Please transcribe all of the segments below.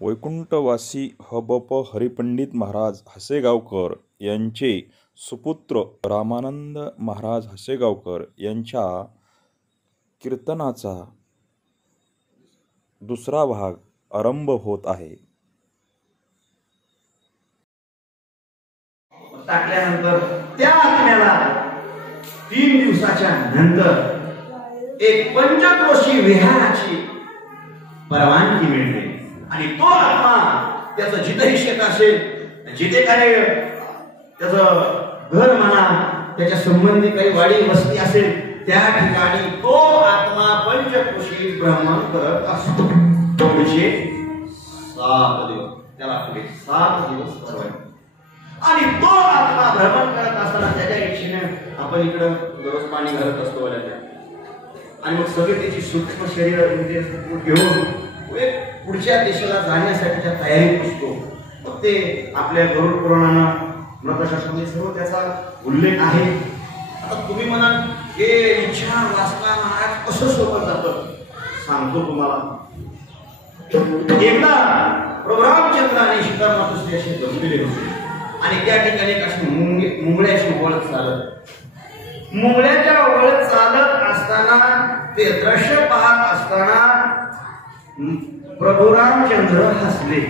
वैकुंठवासी ह.ब.प. हरिपंडित महाराज हसेगावकर यांचे सुपुत्र रामानंद महाराज हसेगावकर यांच्या कीर्तनाचा दुसरा भाग आरंभ होत आहे. टाकल्यानंतर त्या आत्म्याला 3 दिवसाच्या नंतर एक पंचक्रोशी विहाराची परवानगी मिळते आणि तो आत्मा त्याचं जिथेही शेत असेल, जिथे काही त्याचं घर म्हणा, त्याच्या संबंधी काही वाडी वस्ती असेल, त्या ठिकाणी तो आत्मा पंचक्रोशी भ्रमण करत असतो. पुढचे 7 दिवस त्याला पुढे 7 दिवस परवानगी. आणि तो आत्मा भ्रमण करत असताना त्याच्या इच्छेने आपण इकडं दररोज पाणी घालत असतो आणि मग सगळे त्याची सूक्ष्म शरीर घेऊन पुढच्या देशाला जाण्यासाठीच्या तयारीत असतो. मग ते आपल्या गरुड पुराणानं मृतशास्त्रामध्ये सर्व त्याचा उल्लेख आहे. आता तुम्ही म्हणाल हे इच्छा वासना महाराज कसं सोबत जातं, सांगतो तुम्हाला. एकदा प्रभू रामचंद्र आणि सीता मातोश्री असे बसलेले होते आणि त्या ठिकाणी कशी मुंगळ्याची वळत चालत, मुंगळ्याच्या वळत चालत असताना ते दृश्य पाहत असताना प्रभू रामचंद्र हसले.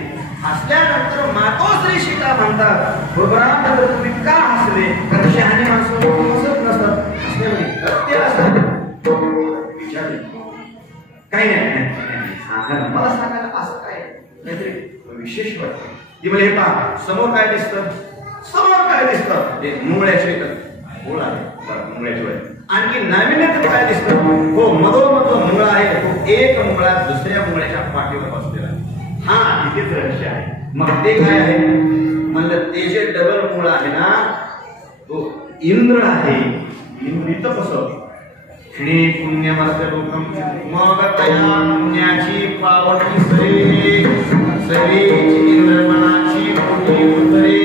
हसल्यानंतर मातोश्री सीता म्हणतात, प्रभू रामचंद्र तुम्ही का हसले? कारण शहाणे माणसं हसत नसतात, हसल्यामुळे सत्य असतात. विचारले काही नाही, सांगा मला, सांगायला असं काय काहीतरी विशेष वाटतं. ती म्हणजे हे पहा, समोर काय दिसतं? समोर काय दिसतं? ते मुंगळ्याचे मूळ आहे, मुंगळ्याचे आहे. आणखी नवीन काय दिसतं? हो, मधोमध मुंगळा आहे, तो एक मुंगळा दुसऱ्या मुंगळ्याच्या पाठीवर बसलेला आहे. हा, तिथेच रहस्य आहे. मग ते काय आहे म्हणलं, ते जे डबल मुंगळा आहे ना, तो इंद्र आहे. इंद्र कसं श्री पुण्यमर्त्य लोकम, मग त्या पुण्याची पावटी सरे सरेची इंद्रमनाची पुण्य उतरे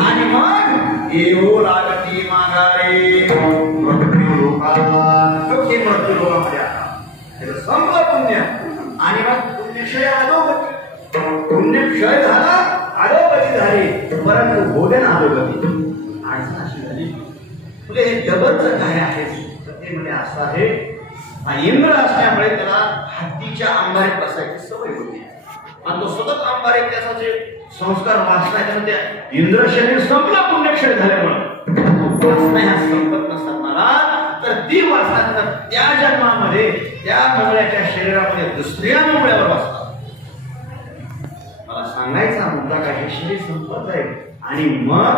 आणि मग येऊ लागती माघारे मृत्यू लोकांमध्ये त्याचं संप पुण्य आणि मग पुण्यक्षय अधोगती. पुण्यक्षय झाला, अधोगती झाली, परंतु भोजन अधोगती. अडचण अशी झाली म्हणजे हे डबलचं काय आहे ते म्हणजे असं आहे, इंद्र असल्यामुळे त्याला हत्तीच्या अंबारीत बसायची सवय होती आणि तो सतत अंबारीत त्याचा जे संस्कार वाचनाच्या त्या इंद्र शरीर संपला पुण्यक्षय झाल्यामुळे वासना ह्या संपत नसतात मला, तर ती वासना त्या जन्मामध्ये त्या मुंगळ्याच्या शरीरामध्ये दुसऱ्या मुंगळ्यावर बसतात. मला सांगायचा मुद्दा काय, हे शरीर संपत आहे आणि मग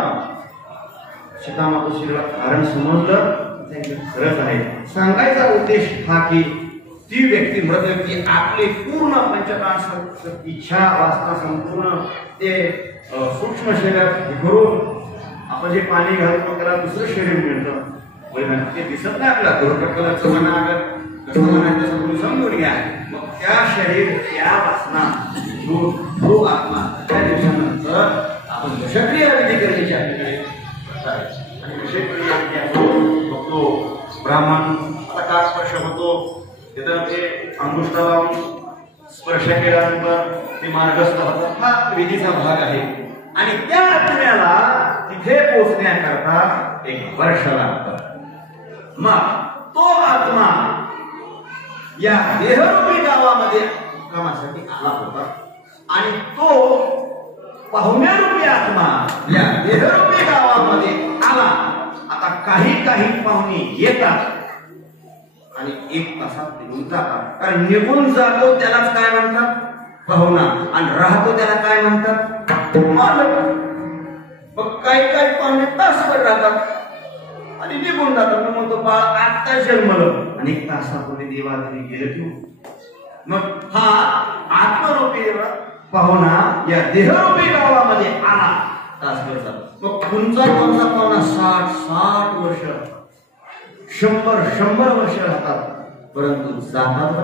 सीता मातोश्रीला कारण समजलं, खरंच आहे. सांगायचा उद्देश हा की ती व्यक्ती, मृत व्यक्ती आपली पूर्ण पंचकांश इच्छा वासना संपूर्ण ते सूक्ष्म शरीरात करून आपण जे पाणी घालतो त्याला दुसरं शरीर मिळतं. ते दिसत नाही आपल्याला, दुर्घटनाचं म्हणा कसं म्हणायचं तुम्ही समजून घ्या. मग त्या शरीर, त्या वासना जो आत्मा त्या दिवसानंतर आपण दशक्रिया विधी करण्याची आपल्याकडे आणि बघतो ब्राह्मण आता का स्पर्श होतो, तिथं ते अंगुष्ठा लावून स्पर्श केल्यानंतर ते मार्गस्थ होतात. हा विधीचा भाग आहे आणि त्या आत्म्याला तिथे पोहोचण्याकरता 1 वर्ष लागतं. मग तो आत्मा या देहरूपी गावामध्ये कामासाठी आला होता आणि तो पाहुण्यारूपी आत्मा या देहरूपी गावामध्ये आला. आता काही पाहुणे येतात आणि 1 तासात निघून जातात. कारण निघून जातो त्यालाच काय म्हणतात? पाहुणा. आणि राहतो त्याला काय म्हणतात? मालक. मग काही पाहुणे तासभर राहतात आणि निघून जातात. मी म्हणतो बाळ आता जन्मलं आणि 1 तासापूर्वी देवाघरी गेलं की मग हा आत्मरूपी पाहुणा या देहरूपी गावामध्ये आला, तासभर झाला. मग कोणचा पाहुणा 60 वर्ष 100 वर्ष राहतात, परंतु जातात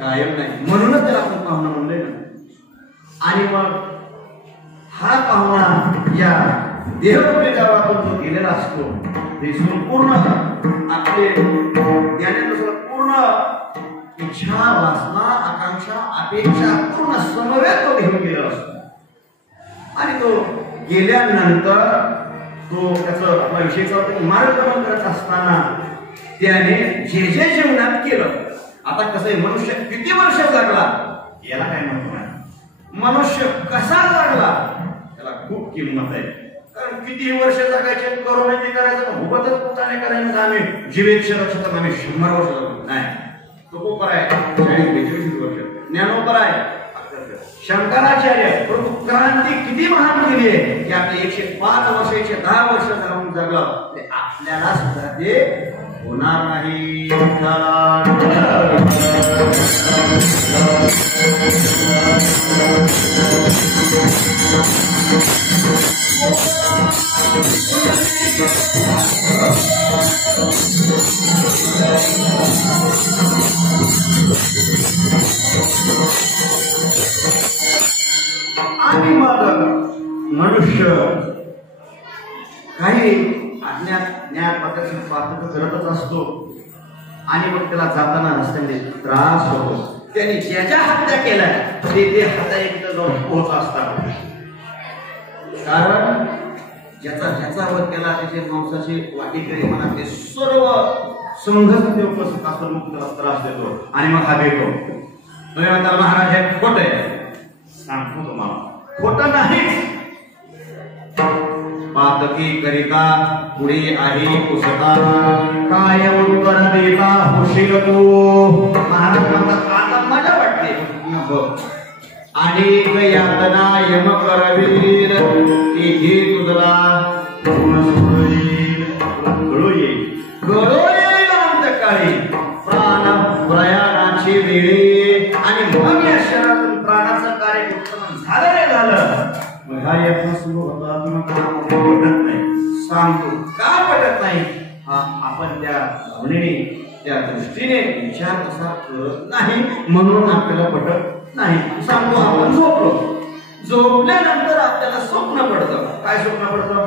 कायम नाही. म्हणूनच त्याला आपण पाहुणा म्हणले ना. आणि मग हा पाहुणा या देहरूपी गावातून जो गेलेला असतो ते संपूर्ण आपले ज्ञानेंद्र पूर्ण इच्छा वासना आकांक्षा अपेक्षा पूर्ण समवेत तो घेऊन गेला असतो आणि तो गेल्यानंतर तो त्याचं आपला विषयीचा मार्गक्रमण करत असताना त्याने जे जे जीवनात केलं. आता कसं आहे, मनुष्य किती वर्ष जगला याला काय महत्व नाही, मनुष्य कसा जगला त्याला खूप किंमत आहे. कारण किती वर्ष जगायचे करून ते करायचं भूपतच पोटाने करायचं आम्ही जीवेच्छ रक्षित आम्ही 100 वर्ष जगलो नाही. तो कोपर आहे 40-42 वर्ष, ज्ञानोपर आहे शंकराचार्य, परंतु क्रांती किती महान केली आहे की आपले 105 वर्षाचे 10 वर्ष जाऊन जगलं ते आपल्याला सुद्धा ते होणार नाही. आणि मग मनुष्य काही अज्ञात ज्ञात प्रत्यक्ष प्राप्त करतच असतो आणि मग त्याला जाताना रस्त्यामध्ये त्रास होतो. त्यांनी ज्याच्या हत्या केल्या ते हत्या एकदा जाऊन पोहोच असतात. कारण ज्याचा वध केला त्याचे मांसाची वाटेकरी म्हणा ते सर्व संघर्ष ते उपस्थित असतात, मग त्याला त्रास देतो आणि मग हा भेटतो. तुम्ही म्हणता महाराज हे खोट आहे, सांगतो तुम्हाला खोटं नाही. पातकी करिता पुढे आहे पुसता काय उत्तर देता होशील तू. महाराज म्हणतात आता मजा वाटते अनेक यातना यम करवीर तेथे तुझला गळो येईल अंतकाळी प्राण प्रयाणाची वेळी आणि मग या शरीरातून प्राणाचं कार्य उत्पन्न झालं रे झालं. सांगतो का पटत नाही, हा आपण त्या भावनेने त्या दृष्टीने विचार कसा करत नाही म्हणून आपल्याला पटत नाही. सांगतो आपण झोपल्यानंतर आपल्याला स्वप्न पडतं. काय स्वप्न पडतं?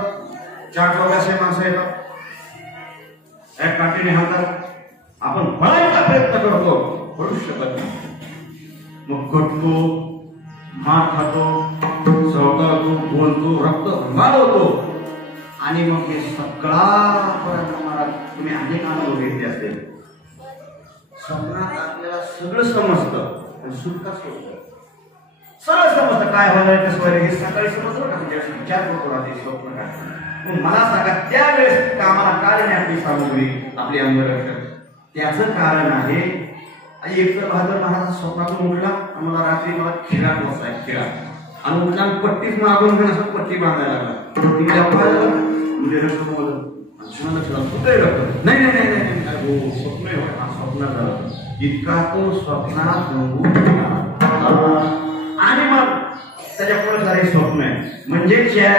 4 वर्षाचे माणसं येतात, एक काठीने हातात, आपण पळायचा प्रयत्न करतो, पडू शकत नाही. मग घटतो, मार खातो, चौकातो, बोलतो, रक्त घालवतो आणि मग हे सगळा तुम्ही अनेक अनुभव घेतले असतील. स्वप्नात आपल्याला सगळं समजतं आणि सुटका सोडतं, सरळ समजतं काय होणार कसं व्हायला. हे सकाळी समजलं का विचार करतो राहते स्वप्न काय. मला सांगा त्यावेळेस कामाला कारण आपली सामुग्री आपली अंगरक्षक त्याचं कारण आहे. आणि एक तर बहादूर महाराज स्वप्नातून उठला, आम्हाला रात्री मला खिळा बसाय खिळा आणि उठला पट्टीच मागून घेऊन असं पट्टी बांधायला लागला. म्हणजे नाही नाही नाही नाही स्वप्न हा स्वप्न झालं इतका तो स्वप्नात आणि मग त्याच्या पुढे सारे स्वप्न आहे. म्हणजे त्या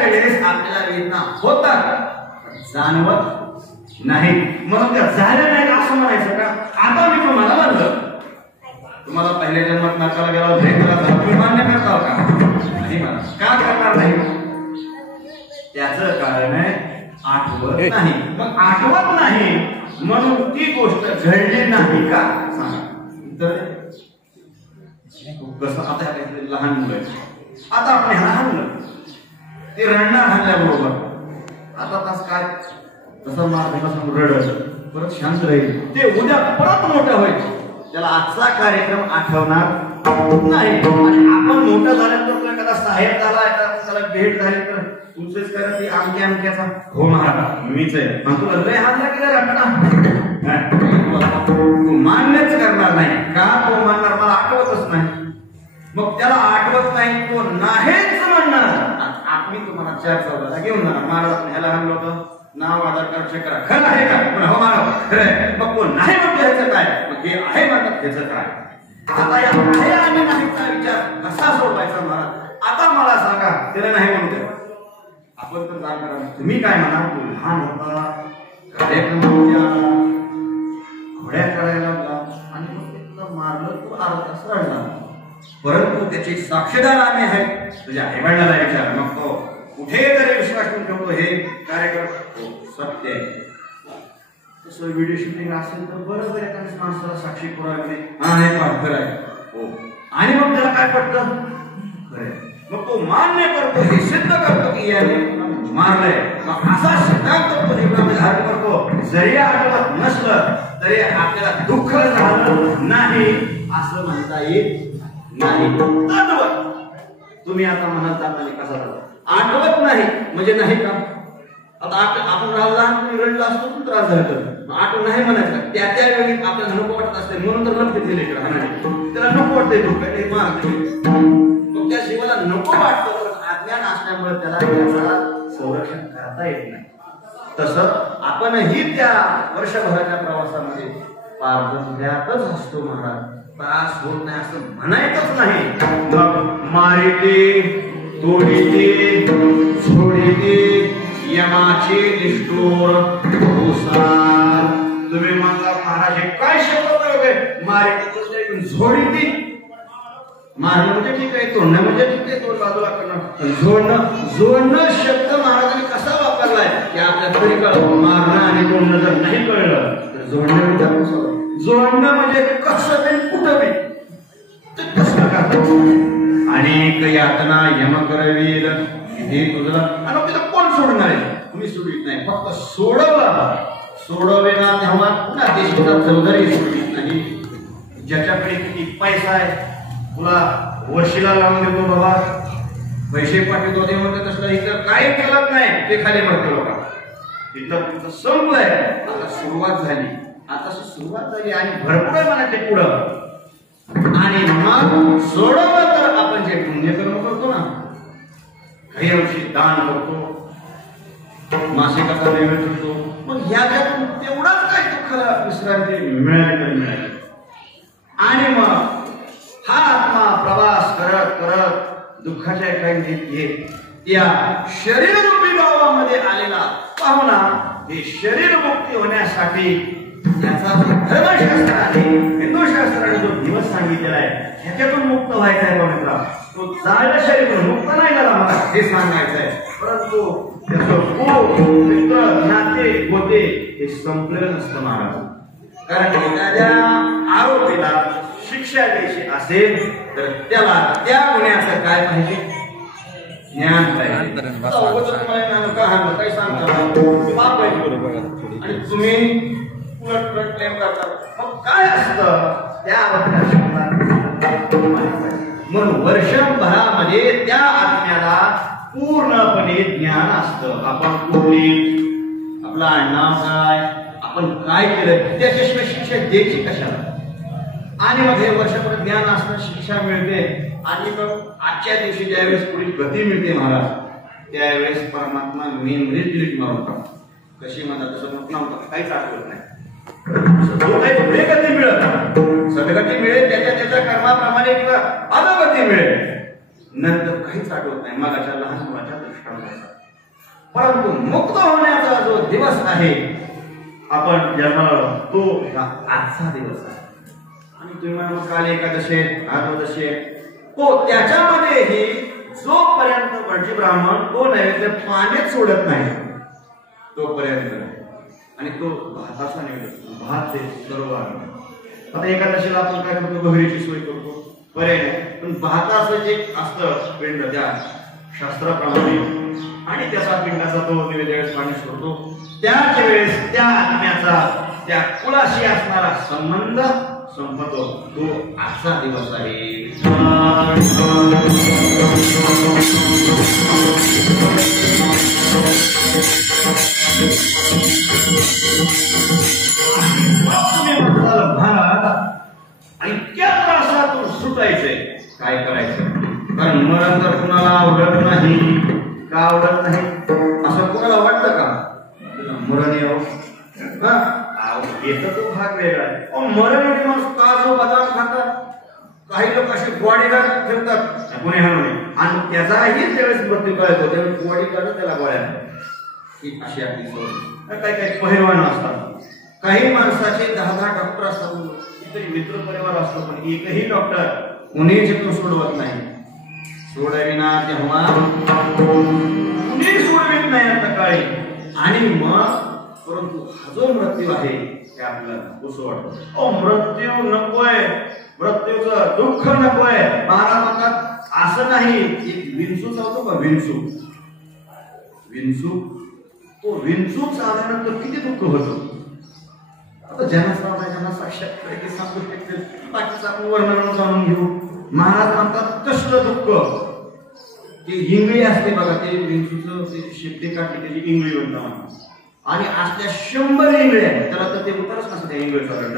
वेळेस आपल्याला वेदना होतात जाणवत नाही म्हणून त्या झाल्या नाही असं म्हणायचं का. आता मी तुम्हाला म्हणलं तुम्हाला पहिल्या जन्मात नाकाला गेला तुम्ही मान्य करताल का? नाही मला का करणार नाही. त्याचं कारण आहे आठवत नाही. मग आठवत नाही म्हणून ती गोष्ट घडली नाही का सांगा. तर कसं आता लहान मुलं आता आपण ह्याला हाणलं ते रडणार हाणल्याबरोबर आता तास काय तसं मार रडत परत शांत राहील ते उद्या परत मोठं होईल. त्याला आजचा कार्यक्रम आठवणार नाही. आणि आपण मोठं झाल्यानंतर एखादा साहेब झाला त्याला भेट झाली तर तुमचंच करा ती आमच्या आमच्याचा हो महाराज मीच आहे आणि तुला लय हाणला की रडणार तू मान्यच करणार नाही का. तो म्हणणार मला आठवतच नाही. मग त्याला आठवत नाही तो नाहीच म्हणणार. आम्ही तुम्हाला 4-14 घेऊन जाणार महाराज ह्याला आणलं होतं नाव आधार कार्ड चेक करा खरं आहे का. हो महाराज खरं. मग कोण नाही म्हणतो ह्याचं काय. मग हे आहे म्हणतात ह्याचं काय. आता या आहे आणि नाहीचा विचार कसा सोडवायचा महाराज. आता मला सांगा त्याला नाही म्हणतो आपण तर जाण करा. तुम्ही काय म्हणा तू लहान होता कार्यक्रम घोड्या करायला लागला आणि मग तुला मारलं तू अर्धा तास रडला. परंतु त्याची साक्षीदार आम्ही आहे तुझ्या आईवडिलाला विचार. मग तो कुठे तरी विश्वास ठेवतो हे कार्यक्रम सत्य आहे. तसं व्हिडिओ शूटिंग असेल तर बरोबर एखाद्या माणसाला साक्षी पुरावे हा हे खरं आहे हो आणि मग त्याला काय पडतं खरंय मग तो मान्य करतो हे सिद्ध करतो की याने मारलंय मग असा सिद्धांत तो जीवनामध्ये धारण करतो जरी आठवत नसलं तरी आपल्याला दुःख झालं नाही असं म्हणता येत नाही आठवत तुम्ही आता म्हणाल जाताना कसा झाला आठवत नाही म्हणजे नाही का आता आपण लहान रडला असतो पण त्रास झाला तर आठवण नाही म्हणायचं त्या वेळी आपल्याला नको वाटत असते म्हणून तर लक्ष दिले त्याला नको वाटतंय दुःख काही मग त्या जीवाला नको वाटतं तर अज्ञान असल्यामुळे त्याला त्याचा संरक्षण करता येत नाही तसं आपणही त्या वर्षभराच्या प्रवासामध्ये पारदर्शकच असतो महाराज त्रास होत नाही असं म्हणायचंच नाही मग मारिते तोडीते सोडीते यमाचे निष्ठुर भूसार तुम्ही म्हणता महाराज हे काय शब्द प्रयोग मारिते झोडीते मारणं म्हणजे ठीक आहे तोडणं म्हणजे ठीक आहे तोड बाजूला करणं जोडणं शब्द महाराजांनी कसा वापरलाय की आपल्या तरी कळलं मारणं आणि तोडणं जर नाही कळलं तर जोडणं म्हणजे कसं बी कुठं बी ते कसं करतात अनेक यातना यम करवीर हे तुझला आणि तिला कोण सोडणार आहे तुम्ही सोडवित नाही फक्त सोडवलेला तेव्हा पुन्हा देशाचा चौधरी सोडवित नाही ज्याच्याकडे किती पैसा आहे तुला वशिला लावून देतो बाबा पैसे पाठवतो ते म्हणते तसलं इतर काही केलंच नाही ते खाली पडतो लोक तिथं संपलंय आता सुरुवात झाली आणि भरपूर म्हणायचे पुढं आणि मग सोडवलं तर आपण जे पुण्यकर्म करतो ना काही अंशी दान करतो मासिकाचा नैवेद्य करतो मग ह्याच्यातून तेवढाच काही दुःखाला विश्रांती मिळाली आणि मग हा आत्मा प्रवास करत दुःखाच्या काही घेत या शरीररूपी भावामध्ये आलेला पाहुणा हे शरीर मुक्ती होण्यासाठी त्याचा धर्मशास्त्राने हिंदू शास्त्राने जो दिवस सांगितलेला आहे ह्याच्यातून मुक्त व्हायचा आहे पवित्र तो जायला शरीर मुक्त नाही झाला मला हे सांगायचं आहे परंतु त्याचं मित्र नाते होते हे संपलेलं नसतं महाराज कारण एखाद्या आरोपीला शिक्षा द्यायची असेल तर त्याला त्या गुन्ह्याचं काय पाहिजे ज्ञान पाहिजे काय सांगता आणि तुम्ही उलट क्लेम करता मग काय असतं त्या म्हणून वर्षभरामध्ये त्या आत्म्याला पूर्णपणे ज्ञान असतं आपण कुठली आपलं आडनाव काय आपण काय केलं त्याच्याशिवाय शिक्षा द्यायची कशाला आणि मग हे वर्षभर ज्ञान असणं शिक्षा मिळते आणि मग आजच्या दिवशी ज्यावेळेस पुढील गती मिळते महाराज त्यावेळेस परमात्मा मेमरी डिलीट मारून टाकतो कशी म्हणतात तसं म्हटलं नव्हतं काहीच आठवत नाही पुढे गती मिळत सदगती मिळेल त्याच्या कर्माप्रमाणे किंवा अधोगती मिळेल नंतर काहीच आठवत नाही मागाच्या लहान मुलाच्या दृष्टांताचा परंतु मुक्त होण्याचा जो दिवस आहे आपण जन्माला तो आजचा दिवस आहे आणि तुम्ही काल एकादशी आठवदशी हो त्याच्यामध्येही जोपर्यंत वडजी ब्राह्मण तो नैवेद्य पाण्यात सोडत नाही तोपर्यंत आणि तो भाताचा नैवेद्य भात ते सर्व आता एकादशीला आपण काय करतो बहिरीची सोय करतो पर्याय नाही पण भाताचं जे असतं पिंड त्या शास्त्राप्रमाणे आणि त्याचा पिंडाचा तो नैवेद्य पाणी सोडतो त्याच वेळेस त्या आत्म्याचा त्या कुलाशी असणारा संबंध संपतो तो आजचा दिवस आहे इतक्या त्रासातून सुटायचंय काय करायचं कारण मरण तर कुणाला आवडत नाही का आवडत नाही असं कुणाला वाटतं का मरण यावं येतो तो भाग वेगळा आहे मरण माणूस का जो बदाम खातात काही लोक असे बॉडी गार्ड ठेवतात पुणे आणि त्याचाही त्यावेळेस मृत्यू कळतो त्यावेळेस बॉडी गार्ड त्याला गोळ्या ही अशी आपली सोय काही काही पहिलवान असतात काही माणसाचे 10-10 डॉक्टर असतात इतरी मित्र परिवार असतो पण एकही डॉक्टर कुणीच तो सोडवत नाही सोडविना तेव्हा कुणी सोडवित नाही आता काळी आणि मग परंतु हा जो मृत्यू आहे ते आपल्याला असं वाटतं ओ मृत्यू नकोय, मृत्यूचं दुःख नकोय. महाराज म्हणतात असं नाही. एक विंचू चालतो का विंचू, विंचू तो विंचू चालल्यानंतर किती दुःख होतं. आता ज्यांना श्रावण ज्यांना साक्षात पैकी सांगू शकतील बाकीचं आपण वर्णन जाणून घेऊ. महाराज म्हणतात कसलं दुःख. ती इंगळी असते बघा, ते विंचूचं ते शेपटी काढली त्याची इंगळी म्हणतात आणि असल्या 100 इंगळ्या त्याला तर ते उतारच नसतं त्या इंगळीचा असल्या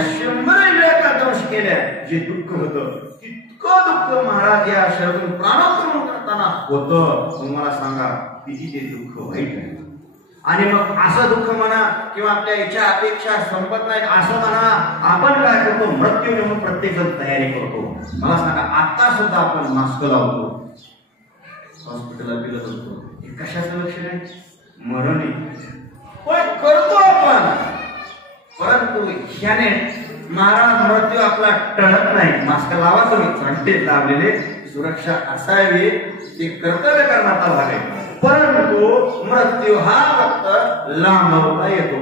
100 इंगळ्या का दंश केल्या जे दुःख होतं तितकं दुःख महाराज या शरीरातून प्राणोत्तरण करताना होतं. तुम्हाला सांगा किती ते दुःख वाईट आहे. आणि मग असं दुःख म्हणा किंवा आपल्या इच्छा अपेक्षा संपत नाही असं म्हणा, आपण काय करतो मृत्यू म्हणून प्रत्येक जण तयारी करतो. मला सांगा आता सुद्धा आपण मास्क लावतो, हॉस्पिटलला बिल असतो, हे कशाचं लक्षण आहे? मरण पण करतो आपण. परंतु ह्याने महाराज मृत्यू आपला टळत नाही. मास्क लावा तुम्ही, घंटे लावलेले, सुरक्षा असावी, ते कर्तव्य करण्याचा भाग आहे. परंतु मृत्यू हा फक्त लांबवता येतो,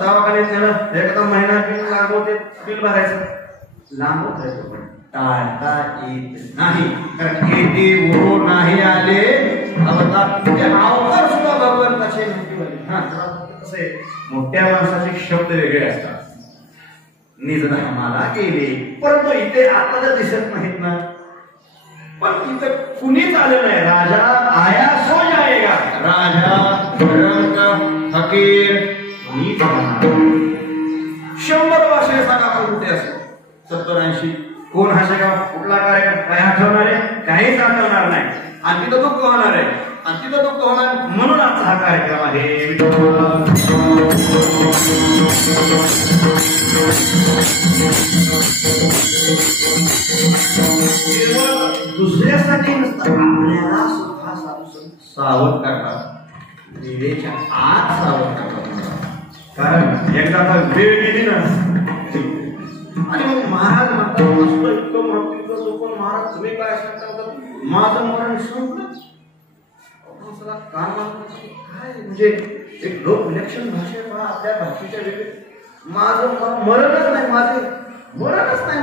दवाखान्यात नेलं एखादा महिना बिल लांबवते, बिल भरायचं लांबवता येतो पण टाळता येत नाही. कारण येते वो नाही आले अवतार सुद्धा भगवंताचे कसे मोठ्या माणसाचे शब्द वेगळे असतात. निजधामाला गेले, परंतु इथे आपल्याला दिसत नाहीत ना. पण इथं कुणीच आलं नाही. राजा आया सो जाएगा, राजा रंग फकीर कुणीच 100 वर्षे सांगा आपण कुठे असतो 70-80 कोण हसेगा, कुठला कार्यक्रम काय आठवणार आहे, काहीच आठवणार नाही. आणि तिथं दुःख होणार आहे, आणि तिथं दुःख होणार म्हणून आजचा हा कार्यक्रम आहे. दुसऱ्यासाठी नसतं, आपल्याला सुद्धा सावध करतात, वेळेच्या आत सावध करतात. कारण एकदा वेळ गेली ना. आणि मग महाराज म्हणतात असलं इतकं मृत्यूचं दुःख. महाराज तुम्ही काय सांगता, माझं मरण संपलं. काय म्हणजे एक लोक विलक्षण भाषेत आपल्या भाषेच्या वेगळे माझं मरणच नाही, माझे मरणच नाही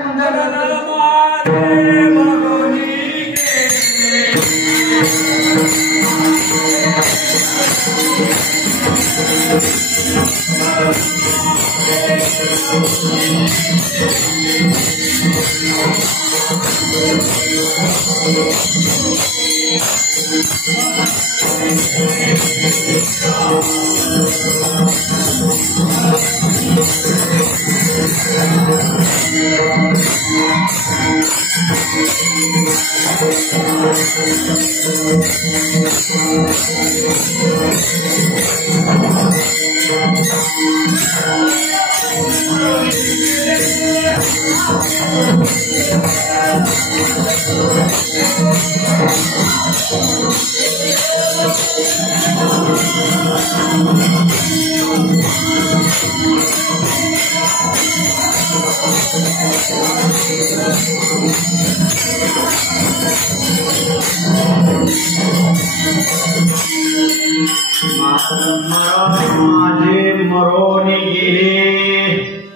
माझे मरोनी गेले,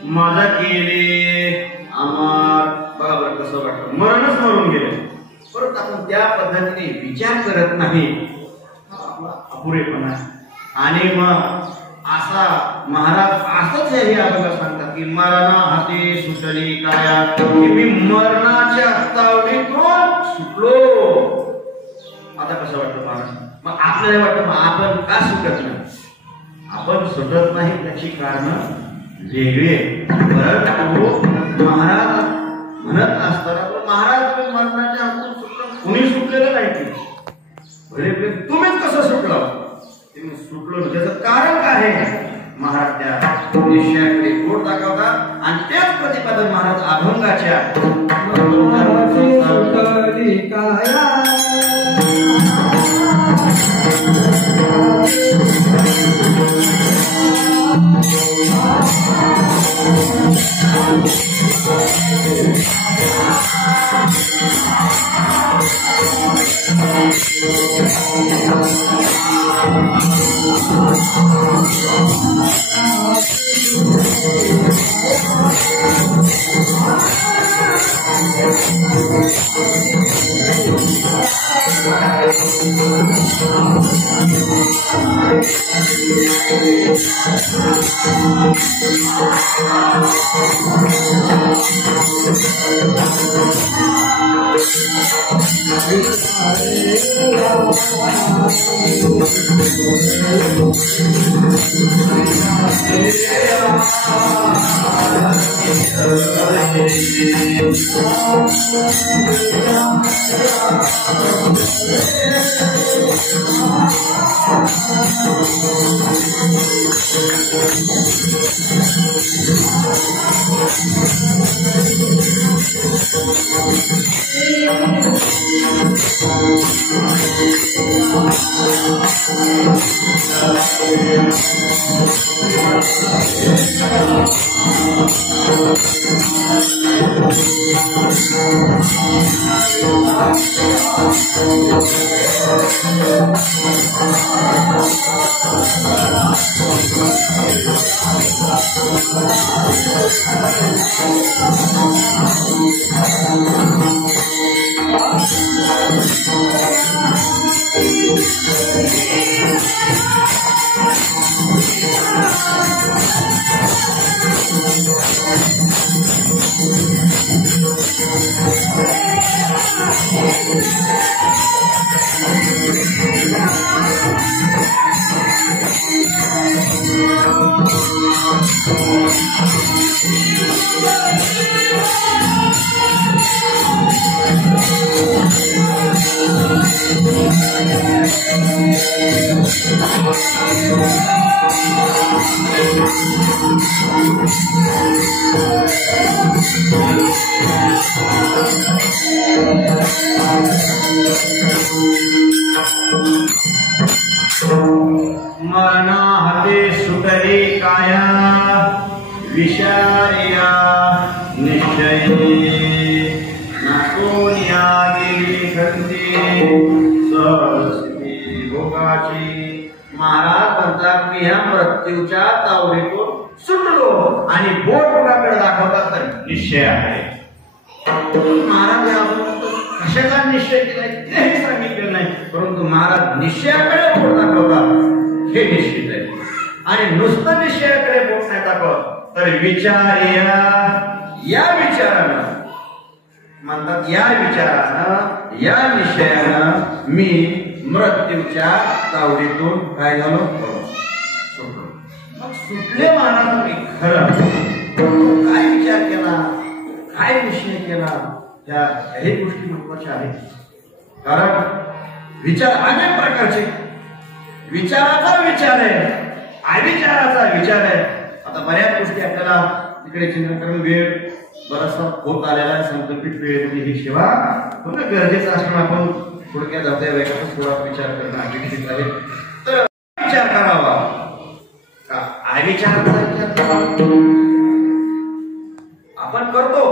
माझा गेले आम्हाला बरोबर कसं वाटतं, मरणच मरून गेले. परंतु आपण त्या पद्धतीने विचार करत नाही, अपुरेपणा. आणि मग असा महाराज असंच हे आपल्याला सांगतात की मरणा हाती सुटली काया, की मी मरणाच्या तावडीतून सुटलो. आता कसं वाटतं महाराज? मग आपल्याला वाटतं मग आपण का सुटत नाही? आपण सुटत नाही त्याची कारण वेगळी आहे. परंतु महाराज म्हणत असताना महाराज मरणाच्या हातून सुटलं, कुणी सुटलेलं नाही. भले तुम्हीच कसं सुटला? सुटलो त्याचं कारण काय आहे? महाराज त्या विषयाकडे बोट दाखवतात आणि तेच प्रतिपादन महाराज अभंगाच्या मरणा हाते सुटले काया विषारिया निश्चये नाकोनिया गेली खंती सहस्ती भोगाची. महाराज म्हणतात मी ह्या मृत्यूच्या तावडीतून सुटलो आणि बोट मुलाकडे दाखवतात तर निश्चय आहे. महाराज कशाचा निश्चय केलाय तेही सांगितलं नाही, परंतु महाराज निश्चयाकडे बोट दाखवतात हे निश्चित आहे. आणि नुसतं निश्चयाकडे बोट नाही दाखवत तर विचार या विचारानं म्हणतात, या विचारानं या निश्चयानं मी मृत्यूच्या तावडीतून काय झालो सुटलो. मग सुटले महाराज मी खरं काय विचार केला, काय निश्चय केला, त्या काही गोष्टी महत्वाच्या आहेत. कारण विचार अनेक प्रकारचे, विचाराचा विचार आहे, अविचाराचा विचार आहे. आता बऱ्याच गोष्टी आपल्याला तिकडे चिंतन वेळ बराचसा होत आलेला आहे. संकल्पित वेळेमध्ये ही सेवा होणं गरजेचं असणं आपण थोडक्यात जाता वेगातच थोडा विचार करणं अपेक्षित आहे. तर विचार करावा का अविचाराचा विचार करावा आपण करतो,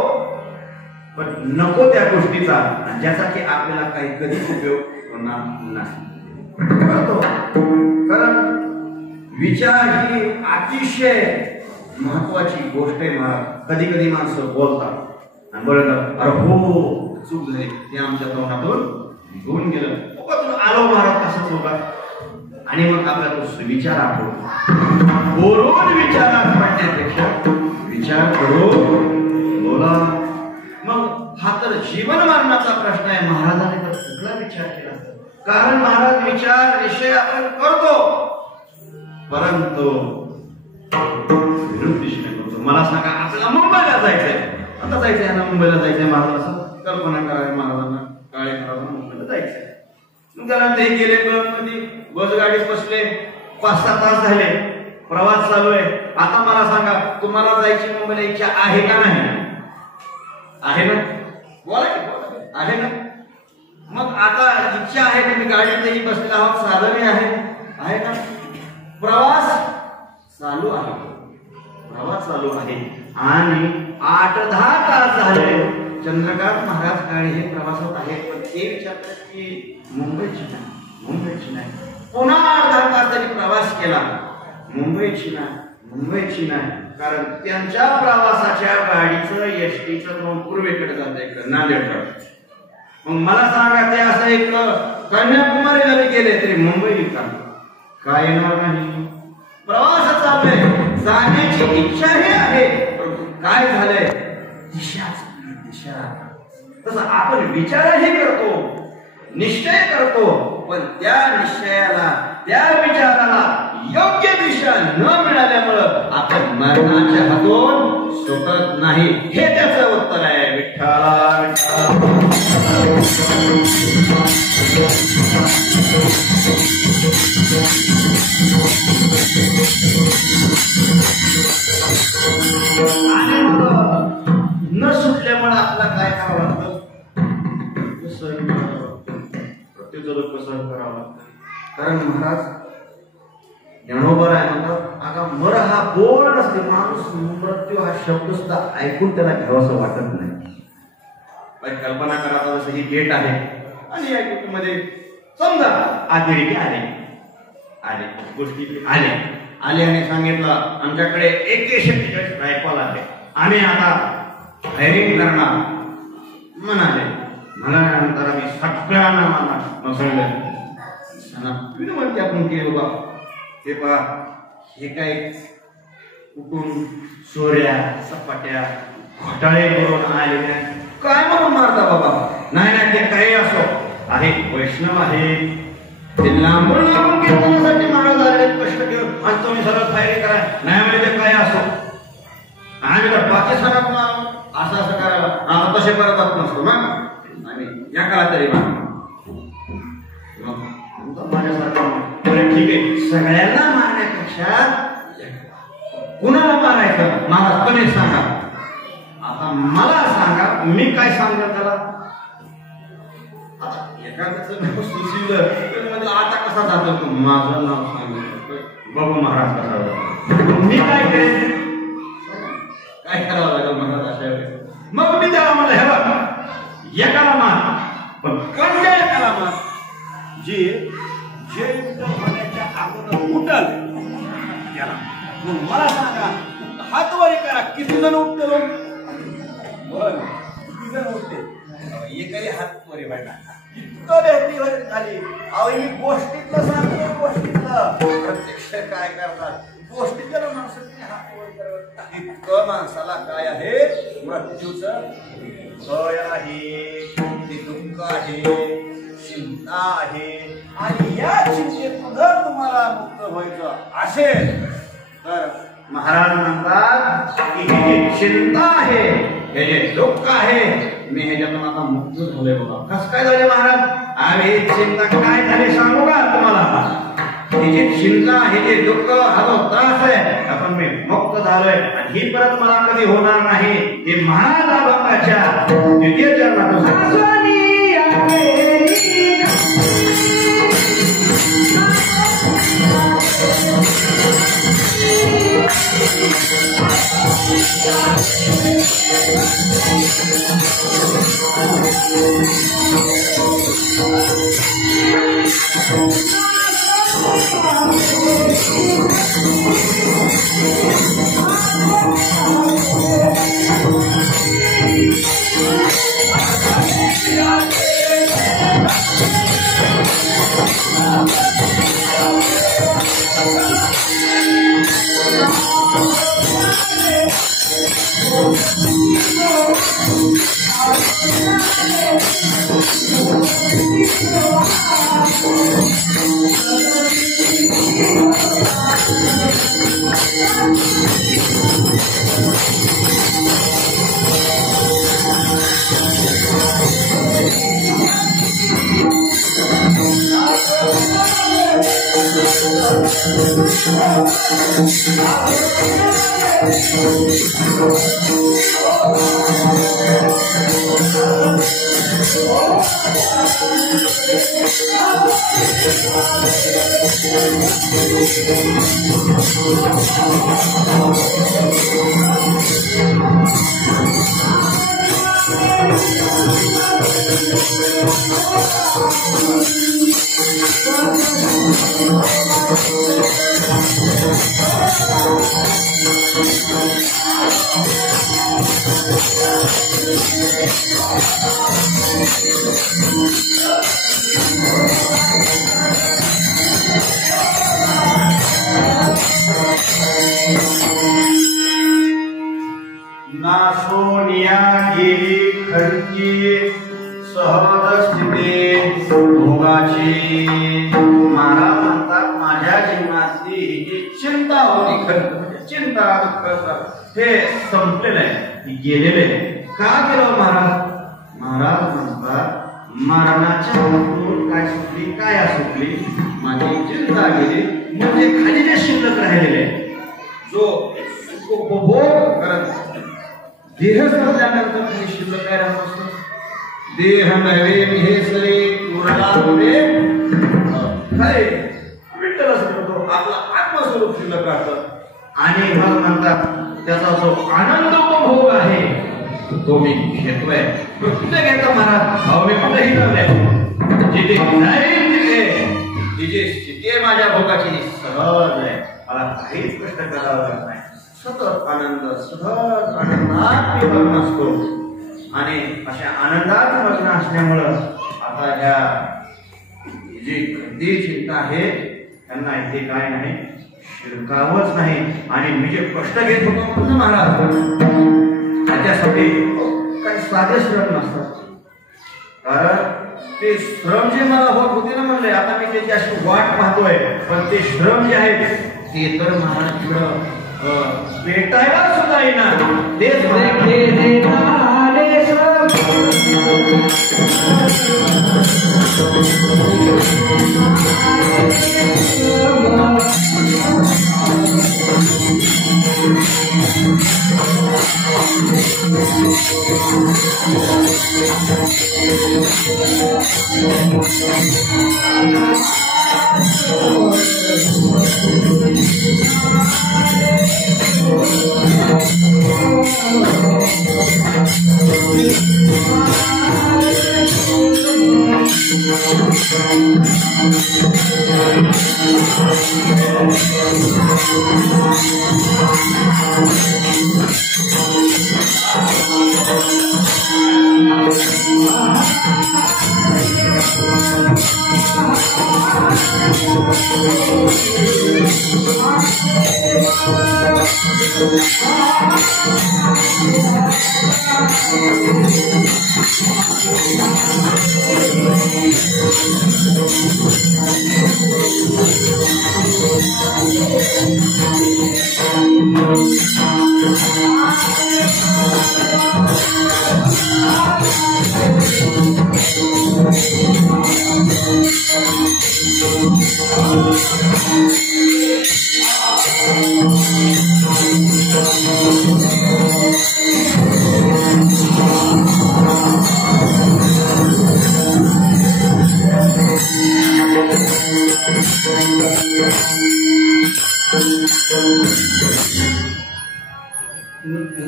पण नको त्या गोष्टीचा ज्याचा की आपल्याला काही कधीच उपयोग होणार नाही करतो. कारण विचार ही अतिशय महत्वाची गोष्ट आहे. महाराज कधी कधी माणसं बोलतात आणि बोलतात अरे हो चूक झाली, ते आमच्या तोंडातून निघून गेलं, आलो महाराज कसं चुका. आणि मग आपला तो विचार आठवतो. बोलून विचारात पडण्यापेक्षा विचार करून बोला. मग हा तर जीवन मरणाचा प्रश्न आहे. महाराजांनी तर सगळा विचार केला, कारण महाराज विचार विषय आपण करतो परंतु विरुद्ध दिशेने करतो. मला सांगा आपल्याला मुंबईला जायचंय, आता जायचंय ना मुंबईला जायचंय, महाराज असं कल्पना करावी महाराजांना काळे महाराजांना मुंबईला जायचंय. मग त्याला ते गेले मध्ये बस गाडीत बसले, 5-6 तास झाले, प्रवास चालू आहे. आता मला सांगा तुम्हाला जायची मुंबईला इच्छा आहे का नाही? आहे ना? बोला की आहे ना? मग आता इच्छा आहे की मी गाडीतही बसलेला आहोत, साधनही आहे ना? प्रवास चालू आहे, प्रवास चालू आहे आणि 8-10 तास झाले. चंद्रकांत महाराज गाडी हे प्रवासात आहेत, पण ते विचारतात की मुंबईची नाही. पुन्हा अर्धा तास त्यांनी प्रवास केला. मुंबईची नाही कारण त्यांच्या प्रवासाच्या गाडीचं एसटीचं पूर्वेकडे जात इकडे नांदेडकडे. मग मला सांगा ते असं एक कन्याकुमारीला गेले तरी मुंबई काय येणार नाही. प्रवास चालू आहे, जाण्याची इच्छाही आहे, परंतु काय झालंय दिशा. तसं आपण विचारही करतो, निश्चय करतो, पण त्या निश्चयाला त्या विचाराला योग्य दिशा न मिळाल्यामुळं आपण मरणाच्या हातून सुटत नाही. हे त्याचं उत्तर आहे. विठ्ठला आणि न सुटल्यामुळे आपला काय करावं लागतं, कसं करावं लागतं. कारण महाराज ज्ञानोबा आहे म्हणतात, अगा मर हा बोल नसते, माणूस मृत्यू हा शब्द सुद्धा ऐकून त्याला घ्यावंसं वाटत नाही. कल्पना करा, जसं ही गेट आहे आणि या गेट मध्ये समजा आदिरिके आले गोष्टी आले आणि सांगितलं आमच्याकडे 146 रायफल आहे, आम्ही आता फायरिंग करणार म्हणाल्यानंतर आम्ही सगळ्यांना विनंती आपण केली, बाबा हे पहा हे काय कुठून चोऱ्या सपाट्या घोटाळे करून आलेल्या काय म्हणून मारता बाबा. नाही ते काही असो, आहे वैष्णव आहे, ते लांबून कीर्तनासाठी महाराज आले कष्ट घेऊन आणि तुम्ही सरळ फायरिंग करा. नाही म्हणजे काय असो, आम्ही तर पाकिस्तानात असं करायला आता तसे परत नसतो ना आम्ही या काळात तरी माझ्यासारखं ठीक आहे. सगळ्यांना मारण्यापेक्षा कुणाला मारायचं मला कमी सांगा. आता मला सांगा, मी काय सांगणार त्याला. आता एखाद्याचं नाव सुचवलं तर आता कसा जातो, माझं नाव सांगितलं बघू महाराज कसा जातो, मी काय करेन, काय करावं लागेल महाराज अशा वेळेस. मग मी त्याला मला हे बघा एकाला मार, पण कोणत्या एकाला मार जे होण्याच्या अगोदर उठल त्याला. मग मला सांगा, हातवारी करा, किती जण उठते लोक, किती जण उठते, एकही हातवारी व्हायला झाली. अहो मी गोष्टीतलं सांगतो, गोष्टीतलं प्रत्यक्ष काय करतात गोष्टीतल्या माणसाने हातवर करत. इतकं माणसाला काय आहे, मृत्यूचं भय आहे, ते दुःख आहे, चिंता आहे. आणि या चिंतेतून जर तुम्हाला मुक्त व्हायचं असेल तर महाराज म्हणतात की हे जे चिंता आहे, हे जे दुःख आहे, मी ह्याच्यातून आता मुक्त झालोय बघा. कसं काय झाले महाराज, आम्ही चिंता काय झाली सांगू का तुम्हाला. ही जी चिंता, हे जे दुःख, हा जो त्रास आहे, आपण मी मुक्त झालोय आणि ही परत मला कधी होणार नाही. हे महाराज अभंगाच्या द्वितीय चरणातून नासोनिया गेली खडकी सहज स्थिती भोगाची. महाराज म्हणतात माझ्या जीवनातली ही जी चिंता होती, खरं चिंता दुःख हे संपलेलं आहे, गेलेलं आहे. का गेलं महाराज? महाराज म्हणतात मरणाच्या हातून काय सुटली, काय सुटली, माझी चिंता गेली. म्हणजे खाली जे शिल्लक राहिलेले जो उपभोग करत देह सोडल्यानंतर काही शिल्लक काय राहत असतं. देह नव्हे हेसरे उरला रे खरे विठ्ठल असं म्हणतो आपला आत्मस्वरूप शिल्लक राहतं. आणि मग म्हणतात त्याचा जो आनंद उपभोग आहे तो मी घेतोय. कुठे घेतो महाराज? अहो मी कुठेही नव्हते, जिथे नाही तिथे स्थिती आहे माझ्या भोगाची सहज आहे. मला काहीच कष्ट करावं लागत नाही. सतत आनंद, सहज आनंदात मी मग्न असतो. आणि अशा आनंदात मग्न असल्यामुळं आता ह्या जी खंडी चिंता आहे त्यांना इथे काय नाही, शिरकावच नाही. आणि मी जे कष्ट घेत होतो म्हणून महाराज त्याच्यासाठी काही साधे श्रम नसतात. कारण ते श्रम जे मला होत होते ना म्हणले, आता मी त्याची अशी वाट पाहतोय. पण ते श्रम जे आहेत ते तर महाराज भेटायला सुद्धा येणार. तेच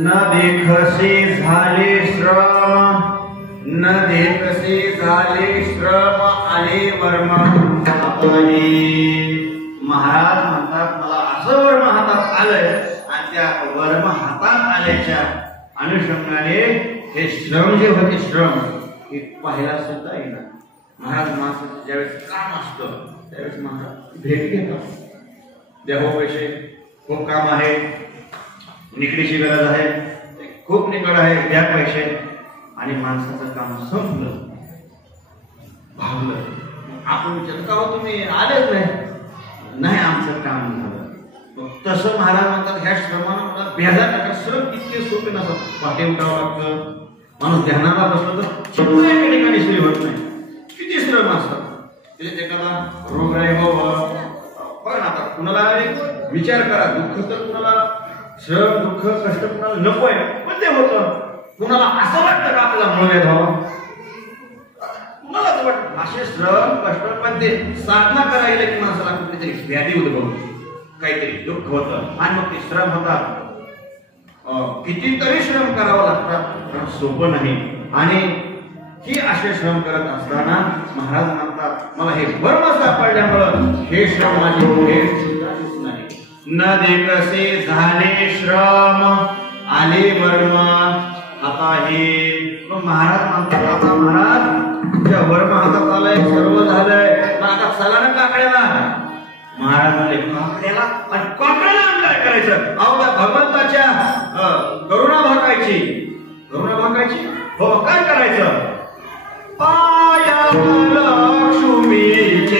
न देखसे झाले श्रम, न देखसे झाले श्रम आले वर्म आपले. महाराज म्हणतात मला असं वर्म हातात आलंय आणि त्या वर्म हातात आल्याच्या अनुषंगाने हे श्रम जे होते श्रम हे पाहायला सुद्धा येणार. महाराज माणसाचं ज्यावेळेस काम असतं त्यावेळेस महाराज भेट घेतात. द्यावं पैसे, खूप काम आहे, निकडीची गरज आहे, खूप निकड आहे, द्या पैसे. आणि माणसाचं काम संपलं, भावलं. आपण विचारलं का हो तुम्ही आलेच नाही, आमचं काम झालं. तसं महाराज म्हणतात ह्या श्रमानं मला बेजार नका. श्रम इतके सोपे नसतात. पहाटे उठावं लागतं, माणूस ध्यानाला बसलं तर चिंता एका ठिकाणी श्री होत नाही. किती श्रम असतात. त्याच्यात एखादा रोगराई व्हावं, पण आता कुणाला विचार करा, दुःख तर कुणाला श्रम दुःख कष्ट कुणाला नकोय पण ते होतं. कुणाला असं वाटतं का आपल्याला मूळव्याध व्हावं, कुणाला असं वाटतं. असे श्रम कष्ट पण ते साधना करायला की माणसाला कुठेतरी व्याधी उद्भवते, काहीतरी दुःख होतं आणि मग ते श्रम होतात. कितीतरी श्रम करावं लागतात, सोपं नाही. आणि ही असे श्रम करत असताना महाराज म्हणतात मला हे वर्म सापडल्यामुळं हे श्रम माझी भेट सुद्धा दिसत नाही. न देखसे झाले श्रम आले वर्म आता हे. मग महाराज म्हणतात आता महाराज तुझ्या वर्म हातात आलंय सर्व झालंय मग आता चला ना काकड्याला. महाराज म्हणले काकड्याला आणि काकड्याला काय करायचं. अहो त्या भगवंताच्या करुणा भागायची हो काय करायचं. पाया लक्ष्मीचे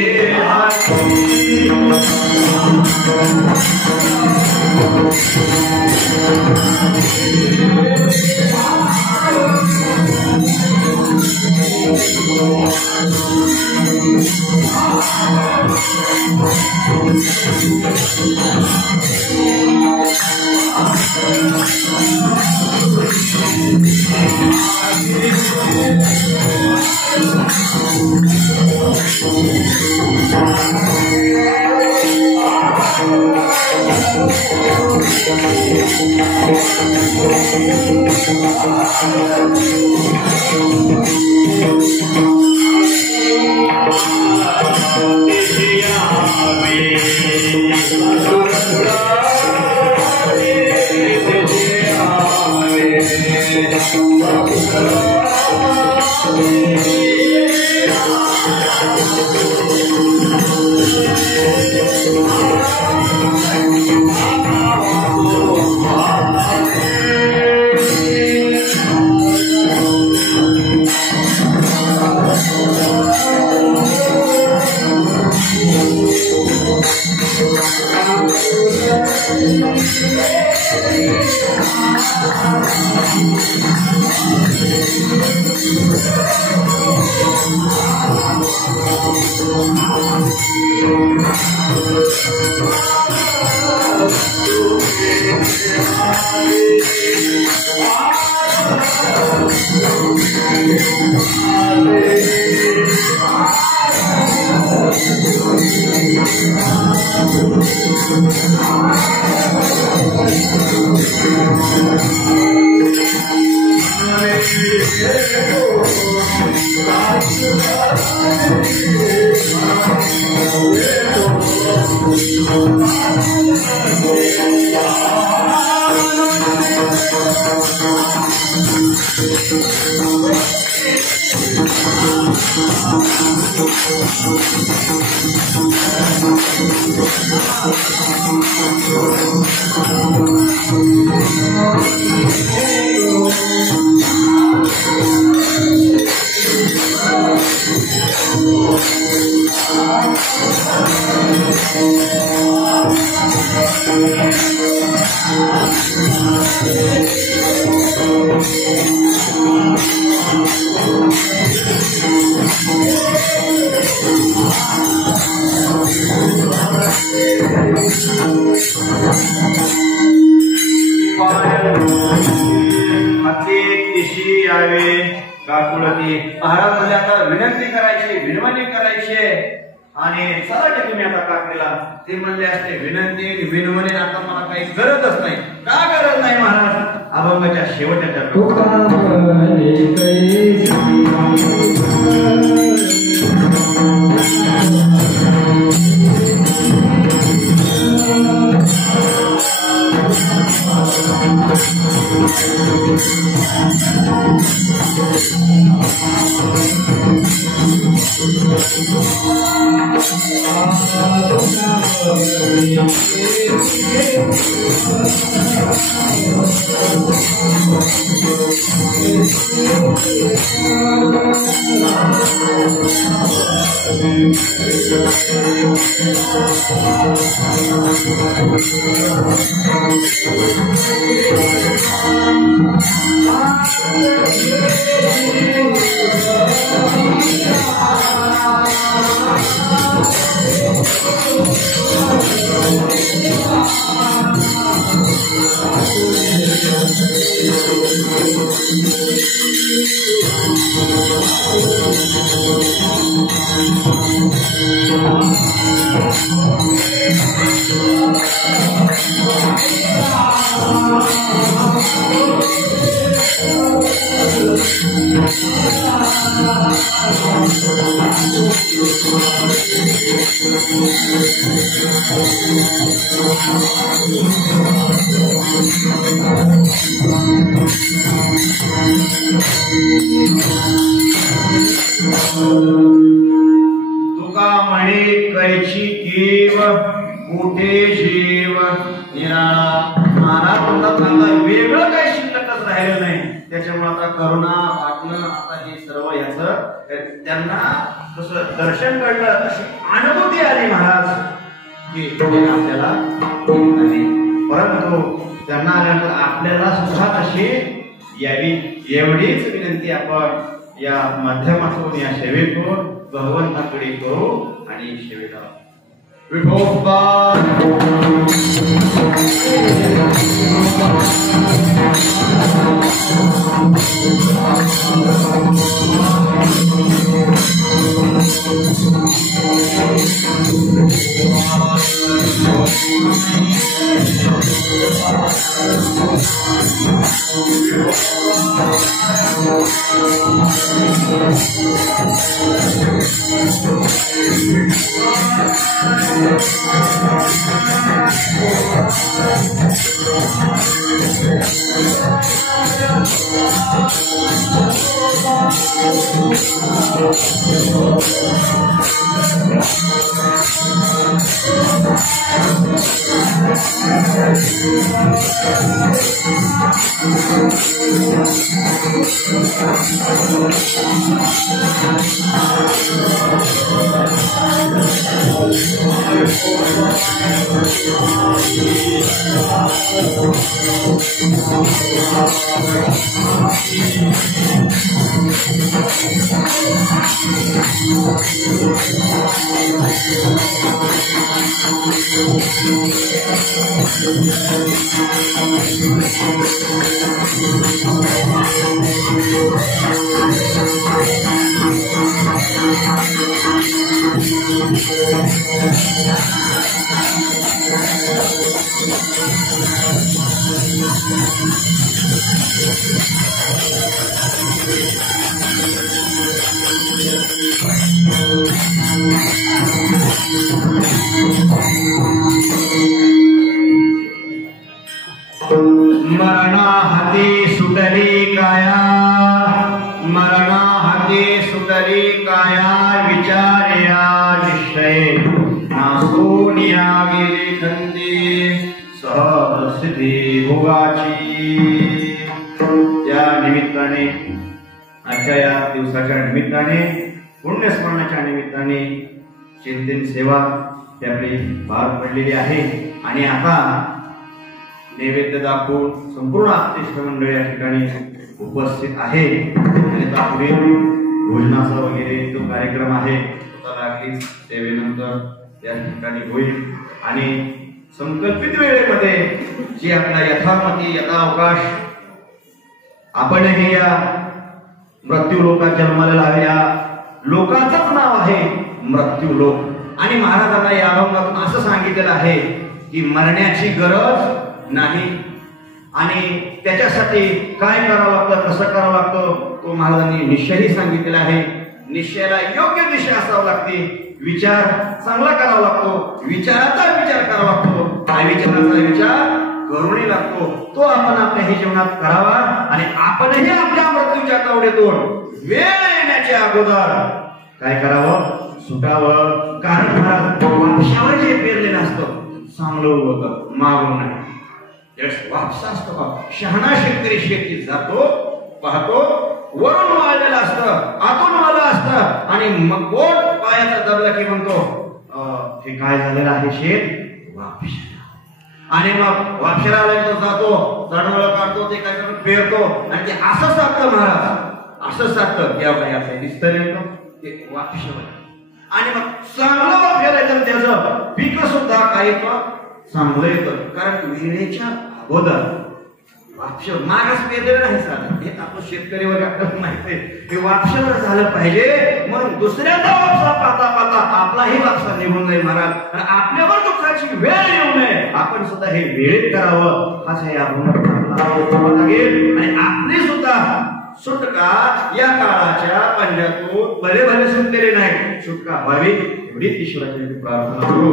हाती महाराज म्हणजे आता विनंती करायची विनवणी करायची आणि चला की तुम्ही आता काकडीला. ते म्हणले असते विनंती विनवणी आता मला काही गरजच नाही. का गरज नाही महाराज. अभंगाच्या शेवटच्या Thank you. तुका म्हणे कैची केव कुठे जीव निराळा. महाराज म्हणतात आता वेगळं काही शिल्लकच राहिलं नाही. त्याच्यामुळे आता करुणा वाटणं आता हे सर्व याचं त्यांना जसं दर्शन घडलं तशी अनुभूती आली महाराज की आपल्याला आली. परंतु त्यांना आल्यानंतर आपल्याला सुद्धा तशी यावी एवढीच विनंती आपण या माध्यमातून या सेवेतून भगवंताकडे करू आणि सेवेला विठोबा. मरणा हाती सुटली काया, मरणा हाती सुटली काया, विचार्या निश्चय नासूनिया गेले खंदे सहज सिद्धी भोगाची. त्या निमित्ताने आजच्या या दिवसाच्या निमित्ताने पुण्यस्मरणाच्या निमित्ताने चिंतन सेवा ही आपली पार पडलेली आहे. आणि आता नैवेद्य दाखवून संपूर्ण आर्थिक मंडळी या ठिकाणी उपस्थित आहे. आणि त्यापुढे भोजनाचा वगैरे जो कार्यक्रम आहे तो लागलीच सेवेनंतर या ठिकाणी होईल. आणि संकल्पित वेळेमध्ये जी आपल्या यथामती यथावकाश आपणही या मृत्यू लोकात जन्माला आलेल्या लोकांचंच नाव आहे मृत्यू लोक. आणि महाराजांना या अभंगात असं सांगितलेलं आहे की मरण्याची गरज नाही आणि त्याच्यासाठी काय करावं लागतं कसं करावं लागतं तो महाराजांनी निश्चयही सांगितलेला आहे. निश्चयाला योग्य दिशा असावं लागते. विचार चांगला करावा लागतो. विचाराचा विचार करावा लागतो. काय विचाराचा विचार करूनही लागतो. तो आपण आपल्या हे जीवनात करावा. आणि आपणही आपल्या मृत्यूच्या कवडेतून वेळ येण्याच्या अगोदर काय करावं सुटावं. कारण वापशावर जे पेरलेलं असतं चांगलं होतं मागून नाही. वापसा असतो का शहाणा शेतकरी शेतीत जातो पाहतो वरून वाळलेलं असतं आतून वाळलं असतं आणि मग बोट पायाचं दबलं की म्हणतो हे काय झालेलं आहे शेत वापशा. आणि मग वापशाला जातो जडवळ काढतो ते काय पेरतो आणि ते असं सांगतं महाराज असं सांगतं या वयाचं दिसतं येतं ते वापशावर. आणि मग चांगलं वापशाला येतं त्याचं पीक सुद्धा काही चांगलं येतं. कारण वेळेच्या अगोदर वापश मागास पेरलेलं नाही सर हे आपण शेतकरी वर्ग आपल्याला माहिती आहे. हे वापशावर झालं पाहिजे म्हणून दुसऱ्याचा वापसा पाहता पाहता आपलाही वापसा निघून जाईल महाराज. आणि आपल्यावर दुःखाची वेळ येऊ नये आपण सुद्धा हे वेळेत करावं हाच या लागेल. आणि आपली सुद्धा सुटका या काळाच्या पंजातून भले भले सुटलेले नाही, सुटका व्हावी एवढीच ईश्वराची प्रार्थना करू.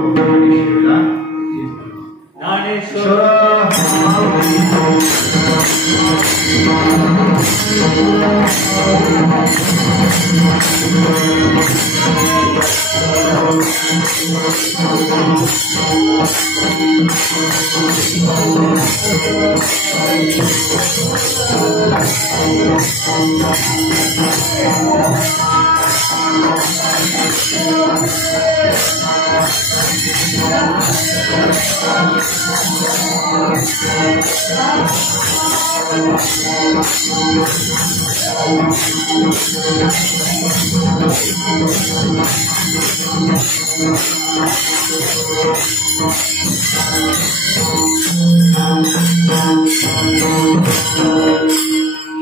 ईश्वराला ज्ञानेश्वर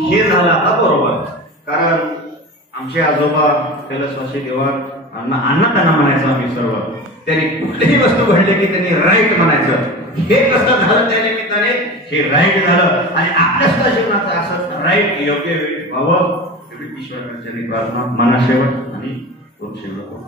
हे झालं आता बरोबर. कारण आमचे आजोबा कैलासवासी देवा अण्णा त्यांना म्हणायचं आम्ही सर्व. त्यांनी कुठलीही वस्तू घडली की त्यांनी राईट म्हणायचं. हे कसं झालं त्या निमित्ताने, हे राईट झालं आणि आपल्या सुद्धा जीवनात असं राईट योग्य वेळी व्हावं एवढी ईश्वराची प्रार्थना. मना शेवट आणि दोन शेवट.